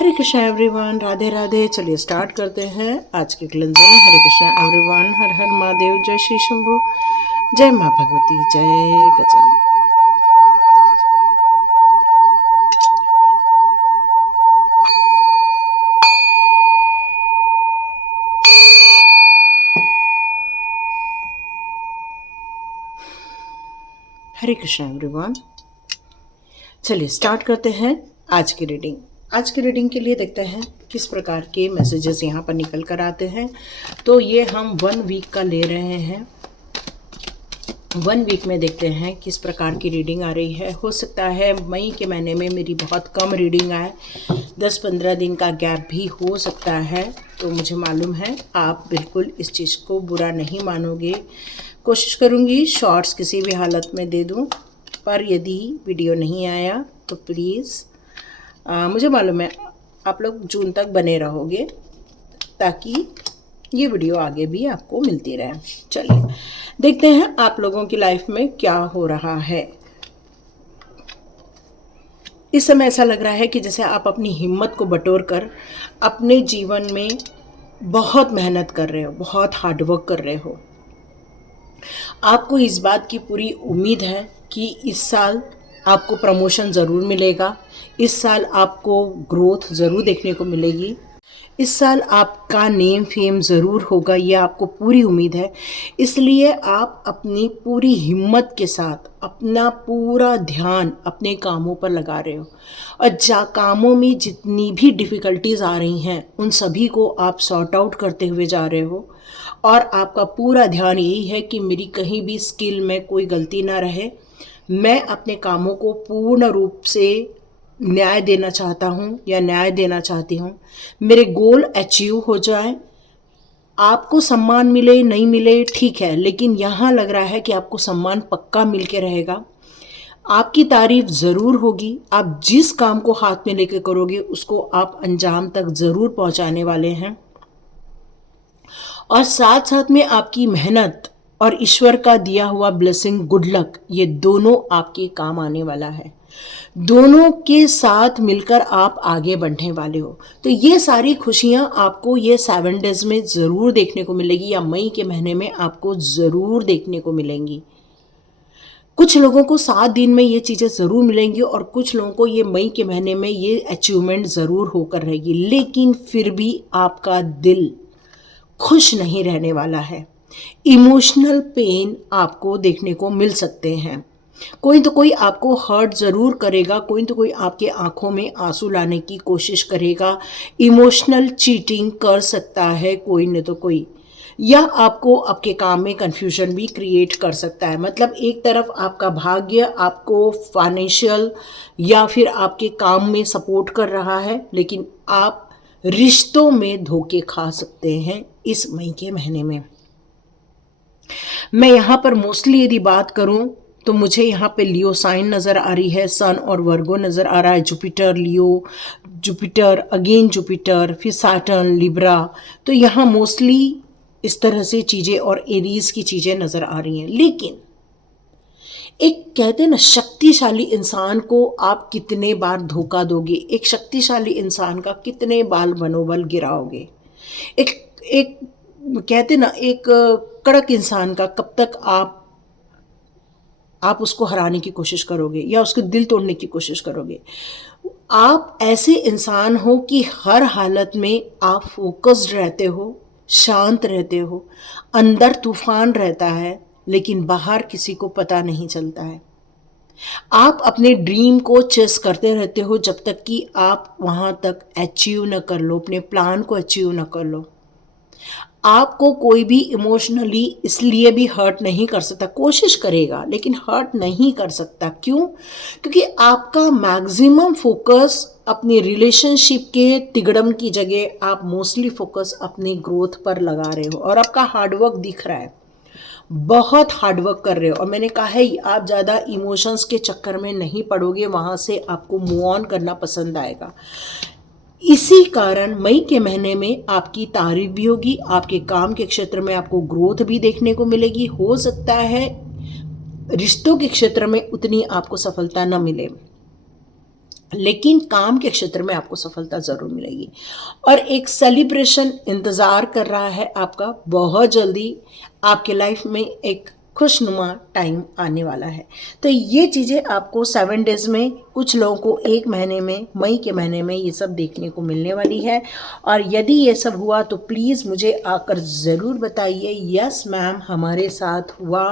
हरे Krishna everyone, Radhe Radhe. चलिए start करते हैं आज की क्लिंजिंग। हरे कृष्णा एवरीवन, हर हर महादेव, जय श्री शंभू, जय माँ भगवती, जय गजानन। हरे कृष्णा एवरीवन, चलिए स्टार्ट करते हैं आज की रीडिंग। आज की रीडिंग के लिए देखते हैं किस प्रकार के मैसेजेस यहाँ पर निकल कर आते हैं। तो ये हम 1 वीक का ले रहे हैं। 1 वीक में देखते हैं किस प्रकार की रीडिंग आ रही है। हो सकता है मई के महीने में मेरी बहुत कम रीडिंग आए, 10-15 दिन का गैप भी हो सकता है। तो मुझे मालूम है आप बिल्कुल इस चीज़ को बुरा नहीं मानोगे। कोशिश करूँगी शॉर्ट्स किसी भी हालत में दे दूँ, पर यदि वीडियो नहीं आया तो प्लीज़ मुझे मालूम है आप लोग जून तक बने रहोगे ताकि ये वीडियो आगे भी आपको मिलती रहे। चलिए देखते हैं आप लोगों की लाइफ में क्या हो रहा है। इस समय ऐसा लग रहा है कि जैसे आप अपनी हिम्मत को बटोर कर अपने जीवन में बहुत मेहनत कर रहे हो, बहुत हार्डवर्क कर रहे हो। आपको इस बात की पूरी उम्मीद है कि इस साल आपको प्रमोशन ज़रूर मिलेगा, इस साल आपको ग्रोथ ज़रूर देखने को मिलेगी, इस साल आपका नेम फेम ज़रूर होगा, ये आपको पूरी उम्मीद है। इसलिए आप अपनी पूरी हिम्मत के साथ अपना पूरा ध्यान अपने कामों पर लगा रहे हो, और कामों में जितनी भी डिफ़िकल्टीज़ आ रही हैं उन सभी को आप सॉर्ट आउट करते हुए जा रहे हो। और आपका पूरा ध्यान यही है कि मेरी कहीं भी स्किल में कोई गलती ना रहे, मैं अपने कामों को पूर्ण रूप से न्याय देना चाहता हूँ या न्याय देना चाहती हूँ, मेरे गोल अचीव हो जाए। आपको सम्मान मिले नहीं मिले ठीक है, लेकिन यहाँ लग रहा है कि आपको सम्मान पक्का मिल के रहेगा, आपकी तारीफ ज़रूर होगी। आप जिस काम को हाथ में लेके करोगे उसको आप अंजाम तक ज़रूर पहुँचाने वाले हैं, और साथ साथ में आपकी मेहनत और ईश्वर का दिया हुआ ब्लेसिंग, गुड लक, ये दोनों आपके काम आने वाला है। दोनों के साथ मिलकर आप आगे बढ़ने वाले हो। तो ये सारी खुशियाँ आपको ये 7 डेज में ज़रूर देखने को मिलेगी, या मई के महीने में आपको ज़रूर देखने को मिलेंगी। कुछ लोगों को 7 दिन में ये चीज़ें ज़रूर मिलेंगी, और कुछ लोगों को ये मई के महीने में ये अचीवमेंट ज़रूर होकर रहेगी। लेकिन फिर भी आपका दिल खुश नहीं रहने वाला है। इमोशनल पेन आपको देखने को मिल सकते हैं। कोई तो कोई आपको हर्ट ज़रूर करेगा, कोई तो कोई आपके आंखों में आंसू लाने की कोशिश करेगा, इमोशनल चीटिंग कर सकता है कोई न तो कोई, या आपको आपके काम में कन्फ्यूजन भी क्रिएट कर सकता है। मतलब एक तरफ आपका भाग्य आपको फाइनेंशियल या फिर आपके काम में सपोर्ट कर रहा है, लेकिन आप रिश्तों में धोखे खा सकते हैं इस मई के महीने में। मैं यहाँ पर मोस्टली यदि बात करूँ तो मुझे यहाँ पे लियो साइन नज़र आ रही है, सन और वर्गो नज़र आ रहा है, जुपिटर लियो, जुपिटर अगेन जुपिटर, फिर सैटर्न लिब्रा। तो यहाँ मोस्टली इस तरह से चीज़ें और एरीज की चीज़ें नज़र आ रही हैं। लेकिन एक कहते हैं ना, शक्तिशाली इंसान को आप कितने बार धोखा दोगे, एक शक्तिशाली इंसान का कितने बार मनोबल गिराओगे, एक एक कहते ना, एक कड़क इंसान का कब तक आप उसको हराने की कोशिश करोगे या उसके दिल तोड़ने की कोशिश करोगे। आप ऐसे इंसान हो कि हर हालत में आप फोकस्ड रहते हो, शांत रहते हो, अंदर तूफान रहता है लेकिन बाहर किसी को पता नहीं चलता है। आप अपने ड्रीम को चेस करते रहते हो जब तक कि आप वहाँ तक अचीव न कर लो, अपने प्लान को अचीव न कर लो। आपको कोई भी इमोशनली इसलिए भी हर्ट नहीं कर सकता, कोशिश करेगा लेकिन हर्ट नहीं कर सकता। क्यों? क्योंकि आपका मैक्सिमम फोकस अपनी रिलेशनशिप के तिगड़म की जगह आप मोस्टली फोकस अपनी ग्रोथ पर लगा रहे हो, और आपका हार्डवर्क दिख रहा है, बहुत हार्डवर्क कर रहे हो। और मैंने कहा है आप ज़्यादा इमोशंस के चक्कर में नहीं पड़ोगे, वहाँ से आपको मूव ऑन करना पसंद आएगा। इसी कारण मई के महीने में आपकी तारीफ भी होगी, आपके काम के क्षेत्र में आपको ग्रोथ भी देखने को मिलेगी। हो सकता है रिश्तों के क्षेत्र में उतनी आपको सफलता न मिले, लेकिन काम के क्षेत्र में आपको सफलता ज़रूर मिलेगी और एक सेलिब्रेशन इंतज़ार कर रहा है आपका। बहुत जल्दी आपके लाइफ में एक खुशनुमा टाइम आने वाला है। तो ये चीज़ें आपको 7 डेज़ में, कुछ लोगों को 1 महीने में, मई के महीने में ये सब देखने को मिलने वाली है। और यदि ये सब हुआ तो प्लीज़ मुझे आकर ज़रूर बताइए, यस मैम हमारे साथ हुआ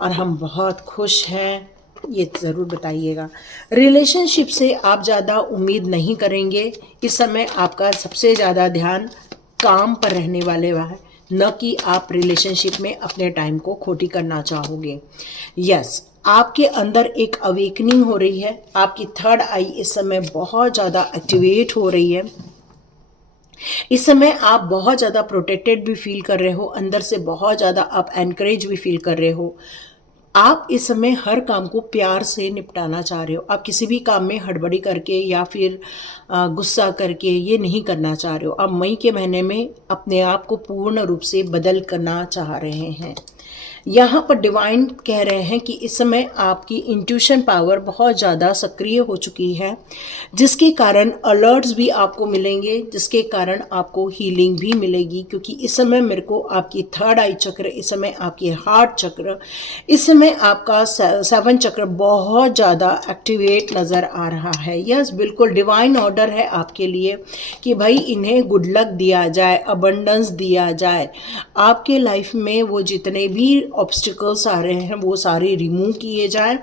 और हम बहुत खुश हैं, ये ज़रूर बताइएगा। रिलेशनशिप से आप ज़्यादा उम्मीद नहीं करेंगे। इस समय आपका सबसे ज़्यादा ध्यान काम पर रहने वाले है, न कि आप रिलेशनशिप में अपने टाइम को खोटी करना चाहोगे। यस, आपके अंदर एक अवेकनिंग हो रही है। आपकी थर्ड आई इस समय बहुत ज़्यादा एक्टिवेट हो रही है। इस समय आप बहुत ज़्यादा प्रोटेक्टेड भी फील कर रहे हो, अंदर से बहुत ज़्यादा आप एनकरेज भी फील कर रहे हो। आप इस समय हर काम को प्यार से निपटाना चाह रहे हो। आप किसी भी काम में हड़बड़ी करके या फिर गुस्सा करके ये नहीं करना चाह रहे हो। आप मई के महीने में अपने आप को पूर्ण रूप से बदल करना चाह रहे हैं। यहाँ पर डिवाइन कह रहे हैं कि इस समय आपकी इंट्यूशन पावर बहुत ज़्यादा सक्रिय हो चुकी है, जिसके कारण अलर्ट्स भी आपको मिलेंगे, जिसके कारण आपको हीलिंग भी मिलेगी। क्योंकि इस समय मेरे को आपकी थर्ड आई चक्र, इस समय आपकी हार्ट चक्र, इस समय आपका 7 चक्र बहुत ज़्यादा एक्टिवेट नज़र आ रहा है। यस, बिल्कुल डिवाइन ऑर्डर है आपके लिए कि भाई इन्हें गुड लक दिया जाए, अबंडेंस दिया जाए। आपके लाइफ में वो जितने भी ऑब्स्टिकल्स आ रहे हैं वो सारे रिमूव किए जाएं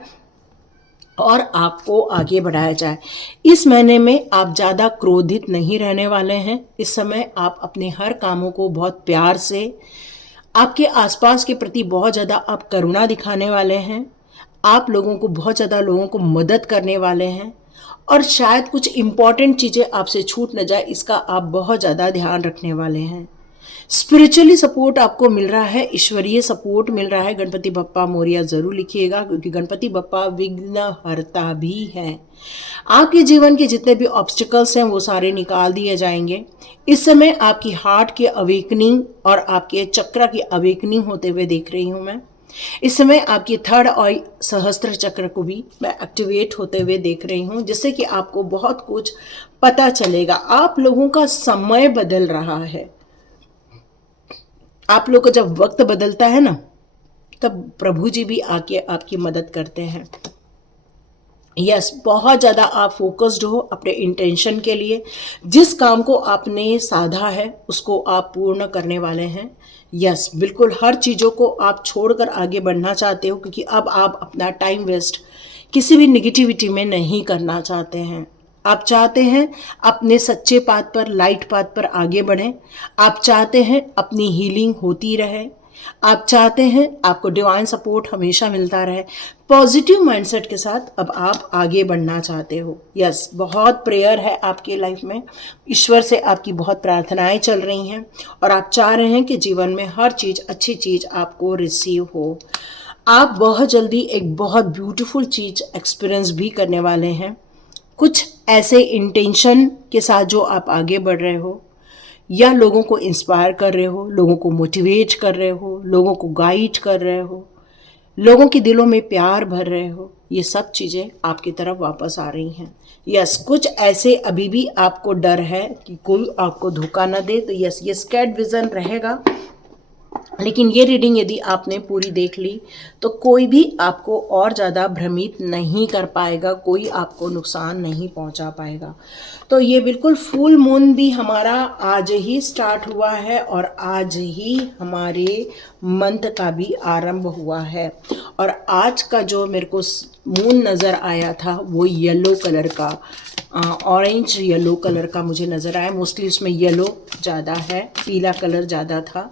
और आपको आगे बढ़ाया जाए। इस महीने में आप ज़्यादा क्रोधित नहीं रहने वाले हैं। इस समय आप अपने हर कामों को बहुत प्यार से, आपके आसपास के प्रति बहुत ज़्यादा आप करुणा दिखाने वाले हैं। आप लोगों को बहुत ज़्यादा लोगों को मदद करने वाले हैं और शायद कुछ इम्पॉर्टेंट चीज़ें आपसे छूट न जाए, इसका आप बहुत ज़्यादा ध्यान रखने वाले हैं। स्पिरिचुअली सपोर्ट आपको मिल रहा है, ईश्वरीय सपोर्ट मिल रहा है। गणपति बप्पा मोरिया ज़रूर लिखिएगा, क्योंकि गणपति बप्पा विघ्नहर्ता भी हैं। आपके जीवन के जितने भी ऑब्स्टिकल्स हैं वो सारे निकाल दिए जाएंगे। इस समय आपकी हार्ट की अवेकनिंग और आपके चक्र की अवेकनिंग होते हुए देख रही हूँ मैं। इस समय आपकी थर्ड और सहस्त्र चक्र को भी मैं एक्टिवेट होते हुए देख रही हूँ, जिससे कि आपको बहुत कुछ पता चलेगा। आप लोगों का समय बदल रहा है। आप लोग का जब वक्त बदलता है ना, तब प्रभु जी भी आके आपकी मदद करते हैं। यस, बहुत ज़्यादा आप फोकस्ड हो अपने इंटेंशन के लिए। जिस काम को आपने साधा है उसको आप पूर्ण करने वाले हैं। यस, बिल्कुल हर चीज़ों को आप छोड़कर आगे बढ़ना चाहते हो, क्योंकि अब आप अपना टाइम वेस्ट किसी भी निगेटिविटी में नहीं करना चाहते हैं। आप चाहते हैं अपने सच्चे पाथ पर, लाइट पाथ पर आगे बढ़ें। आप चाहते हैं अपनी हीलिंग होती रहे। आप चाहते हैं आपको डिवाइन सपोर्ट हमेशा मिलता रहे। पॉजिटिव माइंडसेट के साथ अब आप आगे बढ़ना चाहते हो। यस, बहुत प्रेयर है आपके लाइफ में, ईश्वर से आपकी बहुत प्रार्थनाएं चल रही हैं और आप चाह रहे हैं कि जीवन में हर चीज़, अच्छी चीज़ आपको रिसीव हो। आप बहुत जल्दी एक बहुत ब्यूटीफुल चीज़ एक्सपीरियंस भी करने वाले हैं। कुछ ऐसे इंटेंशन के साथ जो आप आगे बढ़ रहे हो, या लोगों को इंस्पायर कर रहे हो, लोगों को मोटिवेट कर रहे हो, लोगों को गाइड कर रहे हो, लोगों के दिलों में प्यार भर रहे हो, ये सब चीज़ें आपकी तरफ वापस आ रही हैं। यस, कुछ ऐसे अभी भी आपको डर है कि कोई आपको धोखा ना दे, तो यस, ये स्कैड विजन रहेगा। लेकिन ये रीडिंग यदि आपने पूरी देख ली तो कोई भी आपको और ज़्यादा भ्रमित नहीं कर पाएगा, कोई आपको नुकसान नहीं पहुंचा पाएगा। तो ये बिल्कुल फुल मून भी हमारा आज ही स्टार्ट हुआ है और आज ही हमारे मंथ का भी आरंभ हुआ है। और आज का जो मेरे को मून नज़र आया था वो येलो कलर का, ऑरेंज येलो कलर का मुझे नज़र आया। मोस्टली उसमें येलो ज़्यादा है, पीला कलर ज़्यादा था।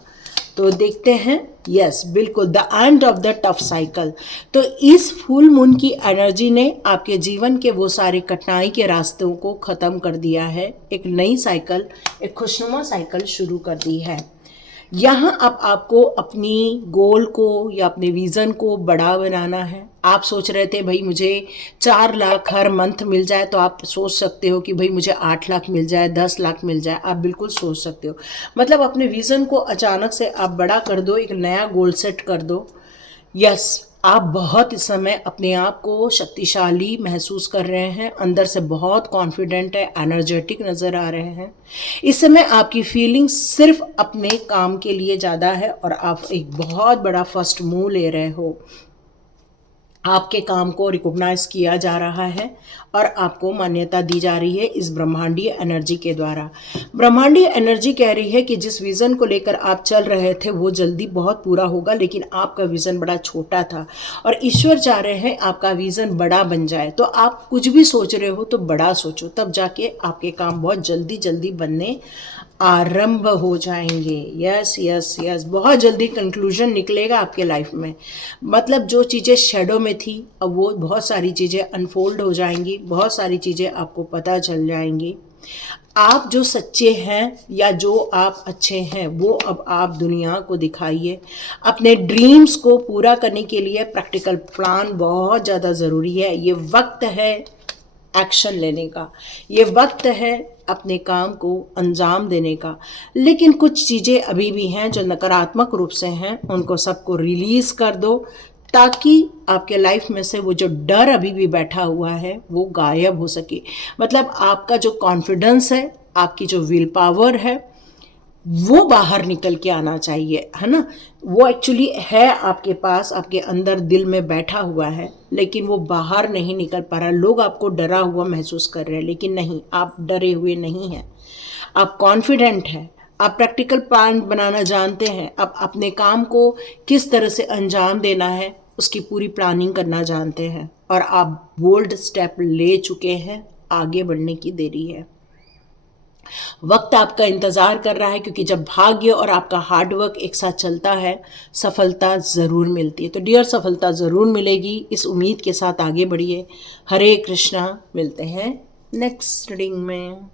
तो देखते हैं। यस, बिल्कुल the end of the tough cycle. तो इस फुल मून की एनर्जी ने आपके जीवन के वो सारे कठिनाई के रास्तों को ख़त्म कर दिया है। एक नई साइकिल, एक खुशनुमा साइकिल शुरू कर दी है। यहाँ अब आपको अपनी गोल को या अपने विज़न को बड़ा बनाना है। आप सोच रहे थे भाई मुझे 4 लाख हर मंथ मिल जाए, तो आप सोच सकते हो कि भाई मुझे 8 लाख मिल जाए, 10 लाख मिल जाए। आप बिल्कुल सोच सकते हो। मतलब अपने विज़न को अचानक से आप बड़ा कर दो, एक नया गोल सेट कर दो। यस, आप बहुत इस समय अपने आप को शक्तिशाली महसूस कर रहे हैं, अंदर से बहुत कॉन्फिडेंट है, एनर्जेटिक नज़र आ रहे हैं। इस समय आपकी फीलिंग सिर्फ अपने काम के लिए ज़्यादा है और आप एक बहुत बड़ा फर्स्ट मूव ले रहे हो। आपके काम को रिकॉग्नाइज किया जा रहा है और आपको मान्यता दी जा रही है इस ब्रह्मांडीय एनर्जी के द्वारा। ब्रह्मांडीय एनर्जी कह रही है कि जिस विज़न को लेकर आप चल रहे थे वो जल्दी बहुत पूरा होगा, लेकिन आपका विज़न बड़ा छोटा था और ईश्वर चाह रहे हैं आपका विज़न बड़ा बन जाए। तो आप कुछ भी सोच रहे हो तो बड़ा सोचो, तब जाके आपके काम बहुत जल्दी जल्दी बनने आरंभ हो जाएंगे। यस यस यस, बहुत जल्दी कंक्लूजन निकलेगा आपके लाइफ में। मतलब जो चीज़ें शेडो में थी अब वो बहुत सारी चीज़ें अनफोल्ड हो जाएंगी, बहुत सारी चीज़ें आपको पता चल जाएंगी। आप जो सच्चे हैं या जो आप अच्छे हैं वो अब आप दुनिया को दिखाइए। अपने ड्रीम्स को पूरा करने के लिए प्रैक्टिकल प्लान बहुत ज़्यादा ज़रूरी है। ये वक्त है एक्शन लेने का, ये वक्त है अपने काम को अंजाम देने का। लेकिन कुछ चीज़ें अभी भी हैं जो नकारात्मक रूप से हैं, उनको सबको रिलीज़ कर दो ताकि आपके लाइफ में से वो जो डर अभी भी बैठा हुआ है वो गायब हो सके। मतलब आपका जो कॉन्फिडेंस है, आपकी जो विल पावर है, वो बाहर निकल के आना चाहिए, है ना। वो एक्चुअली है आपके पास, आपके अंदर दिल में बैठा हुआ है, लेकिन वो बाहर नहीं निकल पा रहा। लोग आपको डरा हुआ महसूस कर रहे हैं, लेकिन नहीं, आप डरे हुए नहीं हैं, आप कॉन्फिडेंट हैं, आप प्रैक्टिकल प्लान बनाना जानते हैं, आप अपने काम को किस तरह से अंजाम देना है उसकी पूरी प्लानिंग करना जानते हैं और आप बोल्ड स्टेप ले चुके हैं। आगे बढ़ने की देरी है, वक्त आपका इंतज़ार कर रहा है, क्योंकि जब भाग्य और आपका हार्डवर्क एक साथ चलता है सफलता ज़रूर मिलती है। तो डियर, सफलता ज़रूर मिलेगी, इस उम्मीद के साथ आगे बढ़िए। हरे कृष्णा, मिलते हैं नेक्स्ट रीडिंग में।